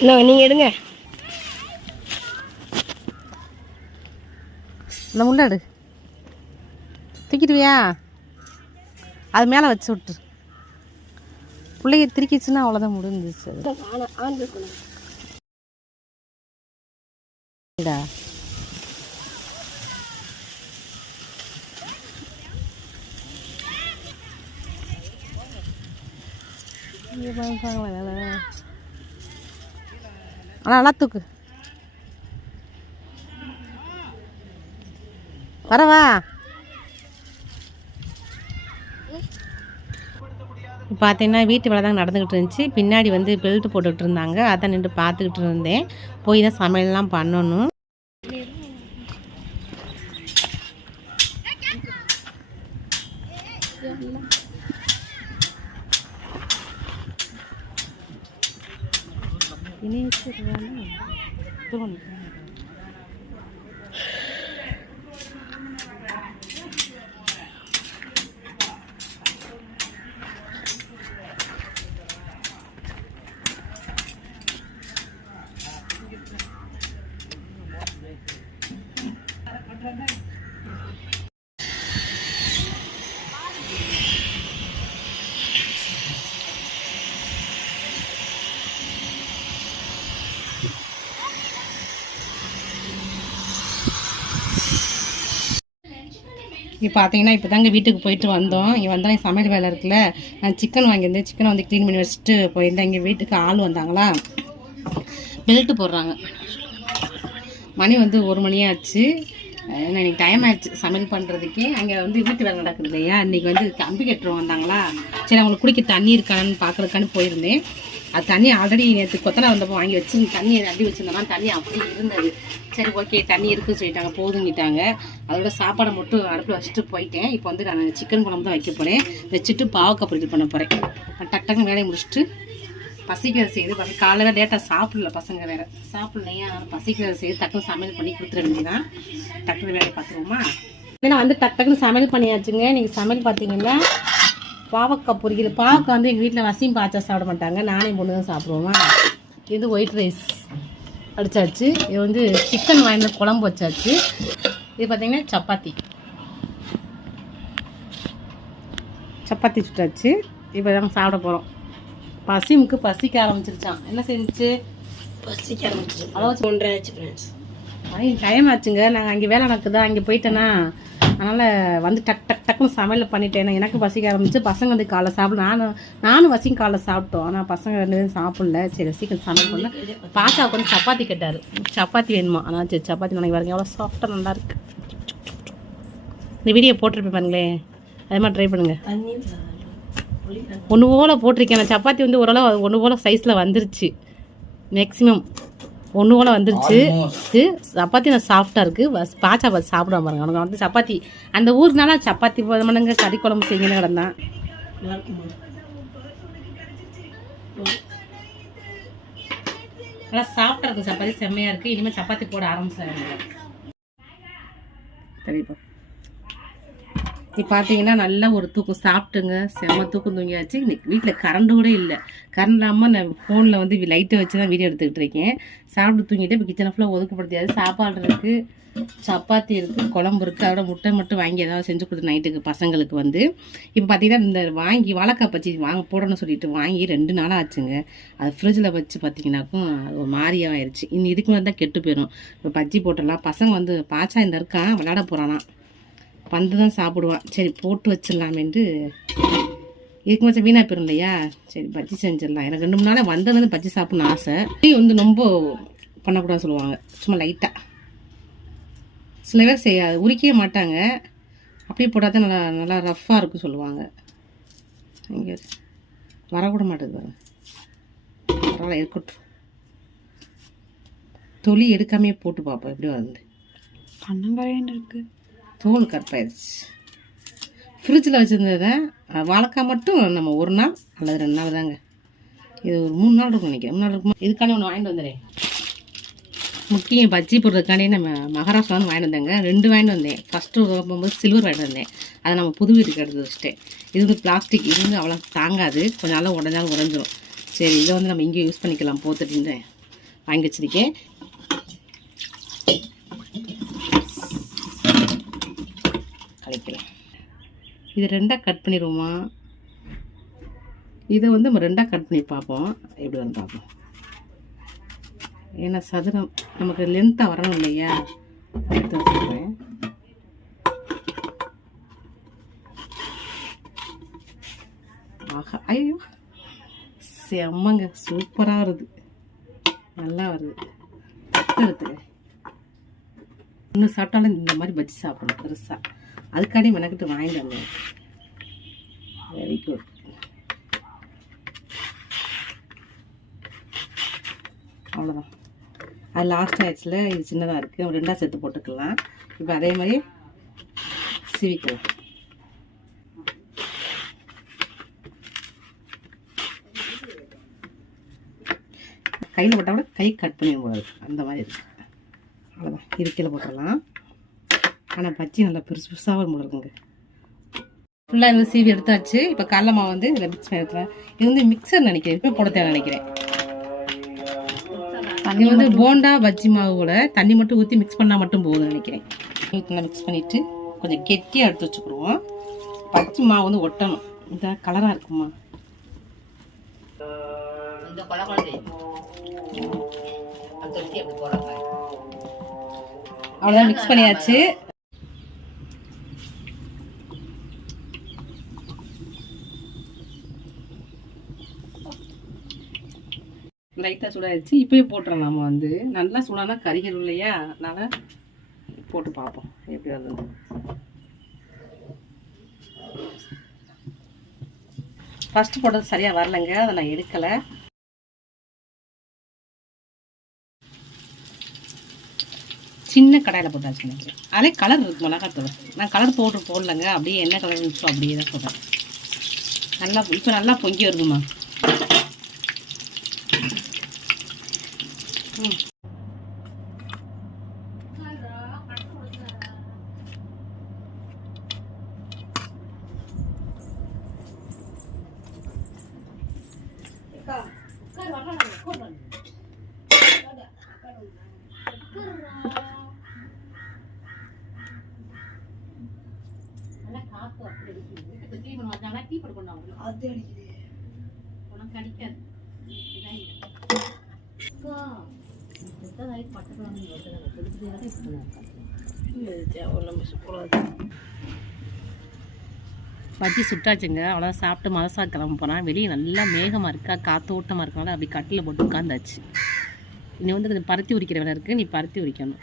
இன்னும் நீங்கள் எடுங்க. இந்த முள்ளாடு தூக்கிடுவியா? அது மேலே வச்சு விட்டு பிள்ளைய திருக்கிச்சுன்னா அவ்வளோதான் முடிஞ்சிச்சு அது. ஆன் ஆன் இருக்கணும் டா. இங்க பாருங்களேன், நல்லா. நல்லா தூக்கு வரவா பார்த்தீங்கன்னா வீட்டு வேலை தான் நடந்துக்கிட்டு இருந்துச்சு பின்னாடி வந்து பெல்ட் போட்டுக்கிட்டு இருந்தாங்க அதை நின்று பார்த்துக்கிட்டு இருந்தேன் போய் தான் சமையல்லாம் பண்ணணும் 今天去的那里，都让你看。இப்போ பார்த்தீங்கன்னா இப்போ தாங்க வீட்டுக்கு போயிட்டு வந்தோம். இங்கே வந்தால் சமையல் வேலை இருக்குல்ல. நான் சிக்கன் வாங்கியிருந்தேன். சிக்கனை வந்து க்ளீன் பண்ணி வச்சுட்டு போயிருந்தேன். இங்கே வீட்டுக்கு ஆள் வந்தாங்களா? பெல்ட்டு போடுறாங்க. மணி வந்து ஒரு மணியாச்சு அஹ் இன்னைக்கு டைம் ஆயிடுச்சு சமையல் பண்ணுறதுக்கு அங்கே வந்து வீட்டு வேலை நடக்குது இல்லையா? இன்றைக்கி வந்து கம்பி கட்டுறோம் வந்தாங்களா? சரி அவங்களுக்கு குடிக்க தண்ணி இருக்கான்னு பார்க்குறதுக்கான்னு போயிருந்தேன். அது தண்ணி ஆல்ரெடி நேற்று கொத்தனா வந்தப்போ வாங்கி வச்சு தண்ணி அள்ளி வச்சுருந்தோம்னா தண்ணி அப்படி இருந்தது. சரி ஓகே தண்ணி இருக்குன்னு சொல்லிட்டாங்க போதுங்கிட்டாங்க. அதோட சாப்பாடை மட்டும் அடுப்பில் வச்சுட்டு போயிட்டேன். இப்போ வந்து நான் சிக்கன் குழம்பு தான் வைக்க போகிறேன் வச்சுட்டு பாவக்காய் பொரியல் பண்ண போகிறேன் டக் டக்குன்னு வேலையை முடிச்சுட்டு பசிக்கிறது செய்து பசி காலையில் லேட்டாக சாப்பிடல பசங்க வேறு. சாப்பிட்லையா? அதனால பசிக்கிறது செய்து டக்குன்னு சமையல் பண்ணி கொடுத்துட வேண்டியதான் டக்குன்னு வேலையை பார்த்துருவோமா? ஏன்னா வந்து டக் டக்குன்னு சமையல் பண்ணியாச்சுங்க. நீங்கள் சமையல் பார்த்தீங்கன்னா பாவக்காய் பொரிக்கிறது பாவக்காய் வந்து எங்கள் வீட்டில் வசியம் பாய்ச்சா சாப்பிட மாட்டாங்க. நானே பொண்ணு தான் சாப்பிடுவோமா? இது ஒயிட் ரைஸ். அடிச்சாச்சு. இது வந்து சிக்கன் வந்து குழம்பு வச்சாச்சு. இது பார்த்தீங்கன்னா சப்பாத்தி. சப்பாத்தி சுட்டாச்சு. இப்போ தான் சாப்பிட போகிறோம் பசிமுக்கு பசிக்க ஆரம்பிச்சிருச்சான் என்ன செஞ்சுச்சு? பசிக்க ஆரம்பிச்சிச்சு அதாவது ஒன்றரை ஆச்சு ஃப்ரெண்ட்ஸ் டைம் ஆச்சுங்க. நாங்கள் அங்கே வேலை நடக்குதா? அங்கே போயிட்டேன்னா அதனால் வந்து டக் டக் டக்குன்னு சமையல் பண்ணிட்டேன். எனக்கு பசிக்க ஆரம்பிச்சு பசங்க வந்து காலைல சாப்பிடும் நானும் நானும் வசியும் காலைல சாப்பிட்டோம். ஆனால் பசங்க ரெண்டு பேரும் சாப்பிடல. சரி சீக்கிரம் சமையல் பண்ண. பாப்பாவுக்கு கொஞ்சம் சப்பாத்தி கேட்டார். சப்பாத்தி வேணுமா? ஆனால் சரி சப்பாத்தி நாளைக்கு பாருங்க எவ்வளோ சாஃப்டாக நல்லாயிருக்கு இந்த வீடியோ போட்டிருப்பேன் பாருங்களேன் அதே மாதிரி ட்ரை பண்ணுங்கள் ஒன்று போல் போட்டிருக்கேன். நான் சப்பாத்தி வந்து ஓரளவு ஒன்று போல் சைஸில் வந்துருச்சு. மேக்ஸிமம் ஒன்று போல் வந்துருச்சு. இது சப்பாத்தி நான் சாஃப்டாக இருக்குது பாச்சா பார்த்து சாப்பிடுவான் பாருங்க. அவனுக்கு வந்து சப்பாத்தி. அந்த ஊருக்குனால சப்பாத்தி போதமானங்க கறி குழம்பு செய்யணும்னு கிடந்தான் நல்லா இருக்குமா சாஃப்டாக இருக்குது சப்பாத்தி செம்மையாக இருக்குது இனிமேல் சப்பாத்தி போட ஆரம்பிச்சிடுறாங்க சரிப்பா இப்போ பார்த்தீங்கன்னா நல்லா ஒரு தூக்கம் சாப்பிட்டுங்க செம்ம தூக்கம் தூங்கியாச்சு. இன்னைக்கு வீட்டில் கரண்ட் கூட இல்லை. கரண்ட் இல்லாமல் நான் ஃபோனில் வந்து லைட்டை வச்சு தான் வீடியோ எடுத்துக்கிட்டு இருக்கேன். சாப்பிட்டு தூங்கிட்டு இப்போ கிச்சனை ஃபுல்லாக ஒதுக்கப்படுத்தியாது சாப்பாடு இருக்குது சப்பாத்தி இருக்குது குழம்பு இருக்குது அதோட முட்டை மட்டும் வாங்கி ஏதாவது செஞ்சு கொடுத்து நைட்டுக்கு பசங்களுக்கு வந்து. இப்போ பார்த்தீங்கன்னா இந்த வாங்கி வாழைக்காய் பச்சி வாங்க போடணும்னு சொல்லிட்டு வாங்கி ரெண்டு நாளாக ஆச்சுங்க. அது ஃப்ரிட்ஜில் வச்சு பார்த்தீங்கன்னாக்கும் அது ஒரு மாதிரியாக ஆயிடுச்சு இன்னும் இதுக்கு மேலே தான் கெட்டு போயிடும் இப்போ பஜ்ஜி போட்டலாம் பசங்க வந்து பாச்சா இந்த இருக்கான் விளையாட போகிறானா வந்து தான் சாப்பிடுவான் சரி போட்டு வச்சிடலாமேன்ட்டு இதுக்கு மச்சம் வீணாக போயிரும் இல்லையா சரி பஜ்ஜி செஞ்சிடலாம். எனக்கு ரெண்டு மூணு நாளாக வந்ததுலேருந்து பஜ்ஜி சாப்பிட்ணும் ஆசை. டீ வந்து ரொம்ப பண்ணக்கூடாதுன்னு சொல்லுவாங்க. சும்மா லைட்டாக சில பேர் செய்யாது உரிக்கவே மாட்டாங்க. அப்படியே போட்டால் தான் நல்லா நல்லா ரஃப்பாக இருக்கும் சொல்லுவாங்க. இங்கே வரக்கூட மாட்டேது பரவாயில்ல இருக்கட்டும். தொலி எடுக்காமையே போட்டு பார்ப்போம் எப்படி வந்து. கண்ணங்கரையன் இருக்குது தோல் கற்பாயிடுச்சு ஃப்ரிட்ஜில் வச்சுருந்ததை வாழைக்காய் மட்டும் நம்ம ஒரு நாள் அல்லது ரெண்டு நாள் தாங்க. இது ஒரு மூணு நாள் இருக்கும் நினைக்கிறேன். மூணு நாள் இருக்கும் இதுக்காண்டி ஒன்று வாங்கிட்டு வந்துடுறேன் முக்கியம் பஜ்ஜி போடுறதுக்காண்டி நம்ம மகாராஷ்டிரா வந்து வாங்கிட்டு வந்தேங்க. ரெண்டு வாங்கிட்டு வந்தேன். ஃபஸ்ட்டு போகும்போது சில்வர் வாங்கிட்டு வந்தேன். அதை நம்ம புது வீட்டுக்கு எடுத்து வச்சுட்டேன். இது வந்து பிளாஸ்டிக் இது வந்து அவ்வளோ தாங்காது. கொஞ்சம் நாளாக உடஞ்சாலும் உடஞ்சிரும். சரி இதை வந்து நம்ம இங்கே யூஸ் பண்ணிக்கலாம். போத்துட்டு வாங்கி வச்சிருக்கேன். கலைக்கலாம் இது ரெண்டாக கட் பண்ணிடுவோமா இதை வந்து நம்ம ரெண்டாக கட் பண்ணி பார்ப்போம். எப்படி வந்து பார்ப்போம். ஏன்னா சதுரம் நமக்கு லென்த்தாக வரணும் இல்லையா? எடுத்து வச்சுருக்கேன் ஆஹா ஐயோ. செம்மங்க சூப்பராக வருது. நல்லா வருது. எடுத்துக்க. இன்னும் சாப்பிட்டாலும் இந்த மாதிரி பஜ்ஜி சாப்பிடணும் பெருசாக அதுக்காண்டி மெனக்கிட்டு வாங்கிட்டு வந்தேன். வெரி குட் அவ்வளோதான் அது லாஸ்ட் ஆயிடுச்சுல இது சின்னதாக இருக்குது ரெண்டாக சேர்த்து போட்டுக்கலாம். இப்போ அதே மாதிரி சீவிக்கலாம். கையில் போட்டால் கூட கை கட் பண்ணி அந்த மாதிரி இருக்குது அவ்வளோதான் இருக்கையில் கீழே போட்டுடலாம். ஆனால் பச்சி நல்லா பெருசு பெருசாக வரும் இருக்குங்க. ஃபுல்லாக இது சீவி எடுத்தாச்சு. இப்போ கடல மாவு வந்து இதில் மிக்ஸ் பண்ணி எடுத்துலாம் இது வந்து மிக்சர் நினைக்கிறேன். இப்போ போட நினைக்கிறேன். இது வந்து போண்டா பஜ்ஜி மாவு கூட தண்ணி மட்டும் ஊற்றி மிக்ஸ் பண்ணால் மட்டும் போதும்னு நினைக்கிறேன். ஊற்றினா மிக்ஸ் பண்ணிவிட்டு கொஞ்சம் கெட்டியாக எடுத்து வச்சுக்கிடுவோம். பஜ்ஜி மாவு வந்து ஒட்டணும். இந்த கலராக இருக்குமா அவ்வளோதான் மிக்ஸ் பண்ணியாச்சு. லைட்டாக சூடாயிடுச்சு இப்போயே போட்டுறோம் நம்ம வந்து. நல்லா சூடானா கறிகள் இல்லையா? அதனால் போட்டு பார்ப்போம். எப்படி வருது ஃபஸ்ட்டு போட்டது சரியாக வரலைங்க. அதை நான் எடுக்கலை. சின்ன கடாயில் போட்டாச்சு நினைக்கிறேன் அதே கலர் இருக்கு மிளகாத்தூள். நான் கலர் பவுடர் போடலங்க. அப்படியே என்ன கலர் இருந்துச்சோ அப்படியே தான் போட்டேன். நல்லா இப்போ நல்லா பொங்கி வருதுமா ம் நல்லா காற்று அப்படி அடிக்குது இப்போ டீ பண்ண வந்தாங்கன்னா டீ போட்டு கொண்டு வாங்க அது அடிக்குது உனக்கு அடிக்காது. இதான் பஜ்ஜி சுட்டாச்சுங்க. அவ்வளோ சாப்பிட்டு மதசா கிளம்ப போனால் வெளியே நல்லா மேகமாக இருக்கா காத்தோட்டமாக இருக்கனால அப்படி கட்டில் போட்டு உட்காந்தாச்சு இனி வந்து கொஞ்சம் பருத்தி உரிக்கிற வேலை இருக்குது நீ பருத்தி உரிக்கணும்.